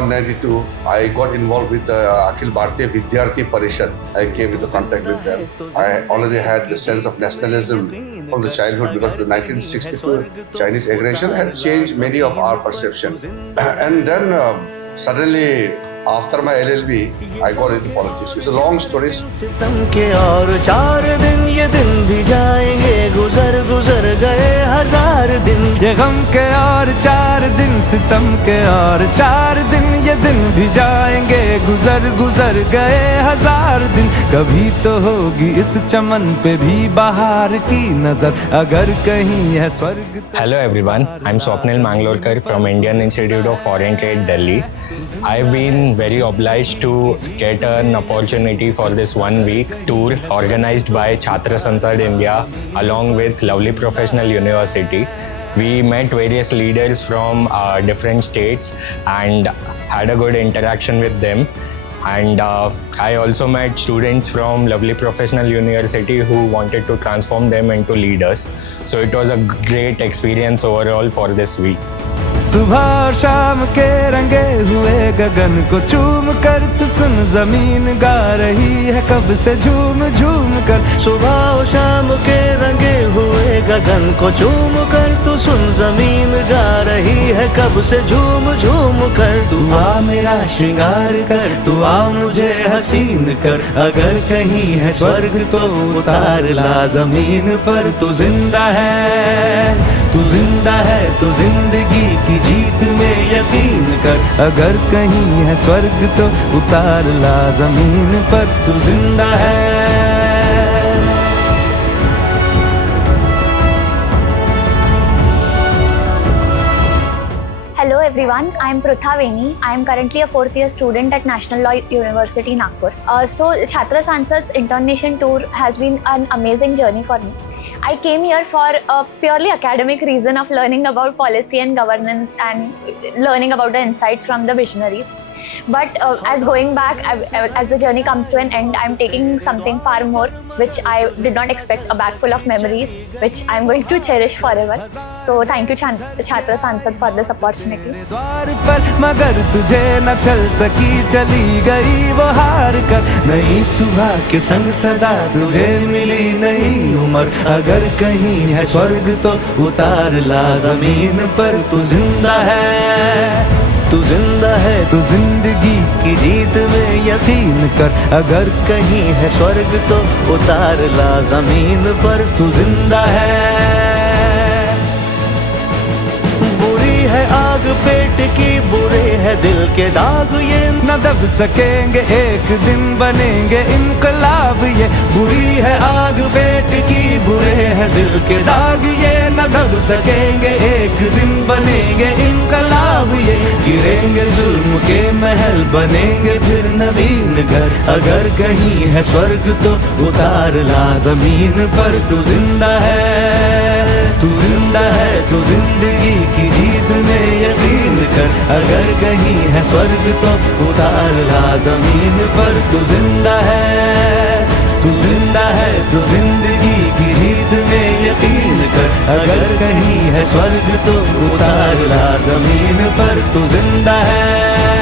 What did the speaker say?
1992, I got involved with the Akhil Bharatiya Vidyarthi Parishad. I came into contact with them. I already had the sense of nationalism from the childhood because the 1962 Chinese aggression had changed many of our perceptions. And then suddenly, after my LLB, I got into politics. It's a long story. सितम के और 4 दिन ये दिन भी जाएंगे, गुजर गुजर गए 1000 दिन। ये गम के और 4 दिन, सितम के और 4 दिन, ये दिन भी जाएंगे, गुजर गुजर गए 1000 दिन। कभी तो होगी इस चमन पे भी बहार की नजर, अगर कहीं है स्वर्ग। Hello everyone, I'm Swapnil Mangalorkar from Indian Institute of Foreign Trade, Delhi. I've been very obliged to get an opportunity for this 1-week tour organized by Chhatra Sansad India along with Lovely Professional University. We met various leaders from different states and had a good interaction with them. And I also met students from Lovely Professional University who wanted to transform them into leaders. So it was a great experience overall for this week. सुबह और शाम के रंगे हुए गगन को चूम कर तू सुन, जमीन गा रही है कब से झूम झूम कर। सुबह और शाम के रंगे हुए गगन को चूम कर तू सुन, जमीन गा रही है कब से झूम झूम कर। तू आ मेरा श्रृंगार कर, तू आ मुझे हसीन कर, अगर कहीं है स्वर्ग तो उतार ला जमीन पर। तू जिंदा है, तू जिंदा है, तू जिंदगी की जीत में यकीन कर, अगर कहीं है स्वर्ग तो उतार ला जमीन पर। तू जिंदा है। Hello everyone, I am Prutha Veni. I am currently a 4th year student at National Law University, Nagpur. So Chhatra Sansad's International Tour has been an amazing journey for me. I came here for a purely academic reason of learning about policy and governance and learning about the insights from the visionaries. But as going back, as the journey comes to an end, I am taking something far more, which I did not expect, a bag full of memories, which I am going to cherish forever. So thank you Chhatra Sansad for this opportunity. द्वार पर मगर तुझे न चल सकी, चली गई वो हार कर। नई सुबह के संग सदा तुझे मिली नई उम्र, अगर कहीं है स्वर्ग तो उतार ला जमीन पर। तू जिंदा है, तू जिंदा है, तू जिंदगी की जीत में यकीन कर, अगर कहीं है स्वर्ग तो उतार ला जमीन पर। तू जिंदा है। है आग पेट की, बुरे है दिल के दाग, ये न दब सकेंगे, एक दिन बनेंगे इनकलाब। ये बुरी है आग पेट की, बुरे है दिल के दाग, ये न दब सकेंगे, एक दिन बनेंगे इनकलाब। ये गिरेंगे जुल्म के महल, बनेंगे फिर नवीन घर, अगर कहीं है स्वर्ग तो उतार ला जमीन पर। तू जिंदा है, तू जिंदा है, तू जिंदगी की जीत में यकीन कर, अगर कहीं है स्वर्ग तो उतार ला जमीन पर। तू जिंदा है, तू जिंदा है, तू जिंदगी की जीत में यकीन कर, अगर कहीं है स्वर्ग तो उतार ला जमीन पर। तू जिंदा है।